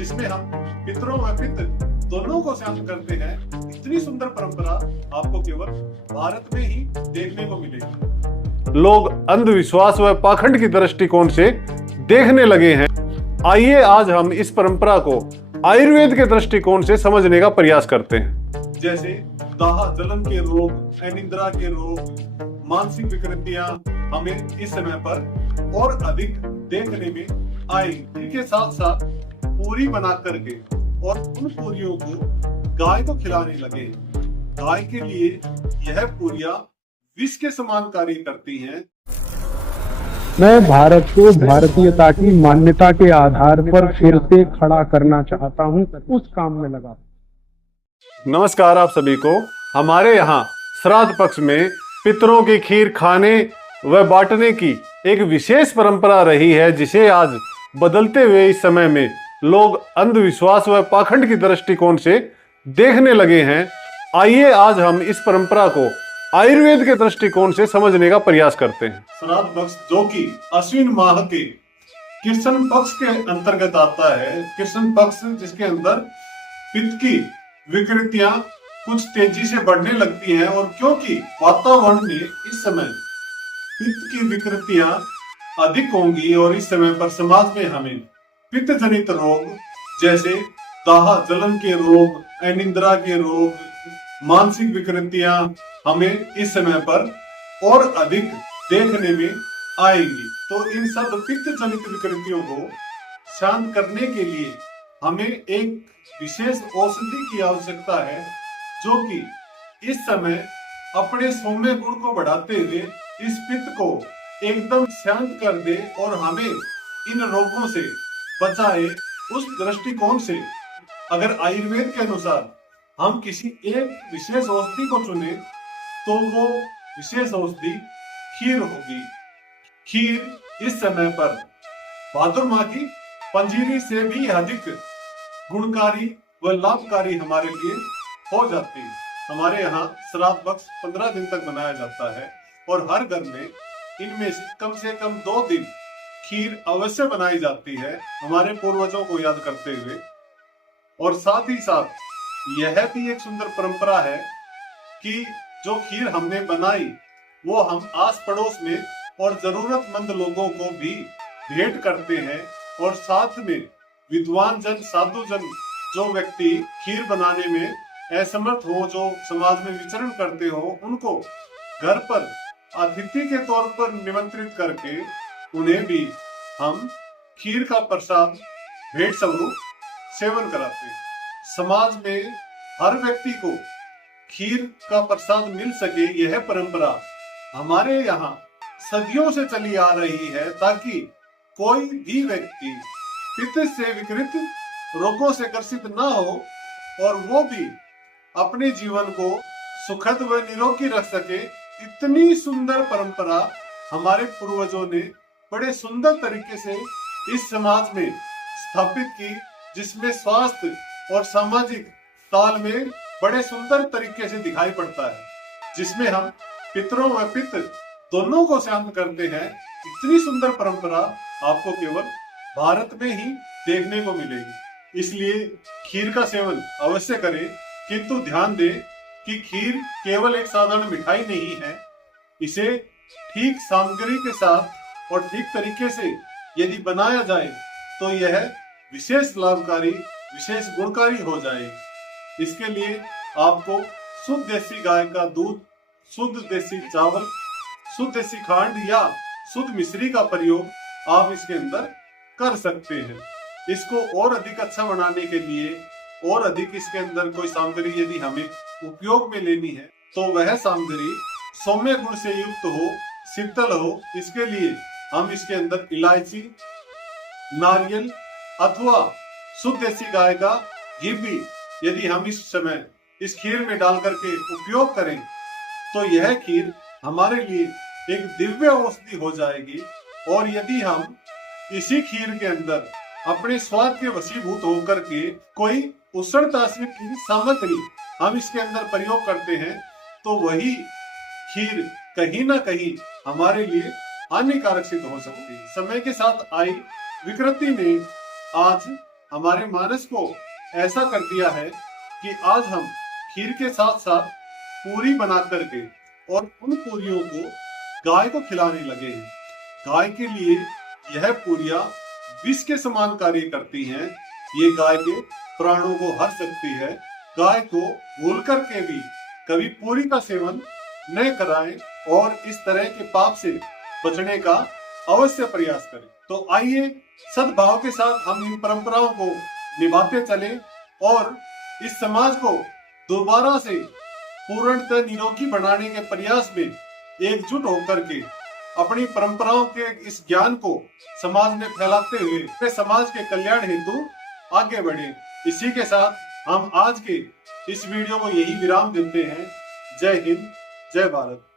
जिसमें हम पितरों व पितृ दोनों को शांत करते हैं। इतनी सुंदर परंपरा आपको केवल भारत में ही देखने को मिलेगी। लोग अंधविश्वास व पाखंड की दृष्टिकोण से देखने लगे हैं। आइए आज हम इस परंपरा को आयुर्वेद के दृष्टिकोण से समझने का प्रयास करते हैं। जैसे दाह जलन के रोग, अनिद्रा के रोग, मानसिक विकृतियां हमें इस समय पर और अधिक देखने में आएंगी। इनके साथ साथ पूरी बना करके और उन पूरियों को गाय को खिलाने लगे। गाय के लिए यह पूरियां विष के समान कार्य करती हैं। मैं भारत को भारतीयता की मान्यता के आधार पर फिर से खड़ा करना चाहता हूं, उस काम में लगा। नमस्कार आप सभी को। हमारे यहाँ श्राद्ध पक्ष में पितरों की खीर खाने व बांटने की एक विशेष परंपरा रही है, जिसे आज बदलते हुए इस समय में लोग अंधविश्वास व पाखंड की दृष्टिकोण से देखने लगे हैं। आइए आज हम इस परंपरा को आयुर्वेद के दृष्टिकोण से समझने का प्रयास करते हैं। श्राद्ध पक्ष जो कि अश्विन माह के कृष्ण पक्ष के अंतर्गत आता है। कृष्ण पक्ष जिसके अंदर पित्त की विकृतियां कुछ तेजी से बढ़ने लगती हैं, और क्योंकि वातावरण में इस समय पित्त की विकृतियां अधिक होंगी और इस समय पर समाज में हमें पित्त जनित रोग जैसे दाह जलन के रोग, अनिद्रा के रोग, मानसिक विकृतियां हमें इस समय पर और अधिक देखने में आएंगी। तो इन सब पित्त जनित विकृतियों को शांत करने के लिए हमें एक विशेष औषधि की आवश्यकता है, जो कि इस समय अपने सौम्य गुण को बढ़ाते हुए इस पित्त को एकदम शांत कर दे और हमें इन रोगों से बचाए। उस दृष्टिकोण से अगर आयुर्वेद के अनुसार हम किसी एक विशेष औषधि को चुने तो वो विशेष औषधि खीर होगी। खीर इस समय पर भाद्र माह की पंजीरी से भी अधिक गुणकारी व लाभकारी हमारे लिए हो जाती है। हमारे यहाँ श्राद्ध पक्ष 15 दिन तक मनाया जाता है और हर घर में इनमें से कम 2 दिन खीर अवश्य बनाई जाती है, हमारे पूर्वजों को याद करते हुए। और साथ ही साथ यह भी एक सुंदर परंपरा है कि जो खीर हमने बनाई वो हम आस पड़ोस में और जरूरतमंद लोगों को भी भेंट करते हैं। और साथ में विद्वान जन, साधु जन, जो व्यक्ति खीर बनाने में असमर्थ हो, जो समाज में विचरण करते हो, उनको घर पर अतिथि के तौर पर निमंत्रित करके उन्हें भी हम खीर का प्रसाद भेंट स्वरूप सेवन कराते हैं। समाज में हर व्यक्ति को खीर का प्रसाद मिल सके, यह परंपरा हमारे यहाँ सदियों से चली आ रही है, ताकि कोई भी व्यक्ति पित्त से विकृत रोगों से ग्रसित ना हो और वो भी अपने जीवन को सुखद व निरोगी रख सके। इतनी सुंदर परंपरा हमारे पूर्वजों ने बड़े सुंदर तरीके से इस समाज में स्थापित की, जिसमें स्वास्थ्य और सामाजिक तालमेल बड़े सुंदर तरीके से दिखाई पड़ता है, जिसमें हम पितरों व पितृ दोनों को शांत करते हैं। इतनी सुंदर परंपरा आपको केवल भारत में ही देखने को मिलेगी। इसलिए खीर का सेवन अवश्य करें, किंतु ध्यान दें कि खीर केवल एक साधारण मिठाई नहीं है। इसे ठीक सामग्री के साथ और ठीक तरीके से यदि बनाया जाए तो यह विशेष लाभकारी, विशेष गुणकारी हो जाएगी। इसके लिए आपको शुद्ध देसी गाय का दूध, शुद्ध देसी चावल, शुद्ध देसी खांड या शुद्ध मिश्री का प्रयोग आप इसके अंदर कर सकते हैं। इसको और अधिक अच्छा बनाने के लिए और अधिक इसके अंदर कोई सामग्री यदि हमें उपयोग में लेनी है तो वह सामग्री सौम्य गुण से युक्त हो, शीतल हो। इसके लिए हम इसके अंदर इलायची, नारियल अथवा शुद्ध देसी गाय का घी भी यदि हम इस समय इस खीर में डाल करके उपयोग करें तो यह खीर हमारे लिए एक दिव्य औषधि हो जाएगी। और यदि हम इसी खीर के अंदर अपने स्वाद के वशीभूत होकर के कोई उष्ण तासीर की सामग्री हम इसके अंदर प्रयोग करते हैं तो वही खीर कहीं ना कहीं हमारे लिए हानिकारक सिद्ध हो सकती है। समय के साथ आई विकृति ने आज हमारे मानस को ऐसा कर दिया है कि आज हम खीर के साथ साथ पूरी बना करके और उन पूरियों को गाय को खिलाने लगे हैं। गाय के लिए यह पूरियां विष के समान कार्य करती हैं। ये गाय के प्राणों को हर सकती है। गाय को भूल करके भी कभी पूरी का सेवन न कराएं और इस तरह के पाप से बचने का अवश्य प्रयास करें। तो आइए सद्भाव के साथ हम इन परंपराओं को निभाते चलें और इस समाज को दोबारा से पूर्णतः निरोगी बनाने के प्रयास में एकजुट होकर के अपनी परंपराओं के इस ज्ञान को समाज में फैलाते हुए समाज के कल्याण हेतु आगे बढ़े। इसी के साथ हम आज के इस वीडियो को यही विराम देते हैं। जय हिंद, जय भारत।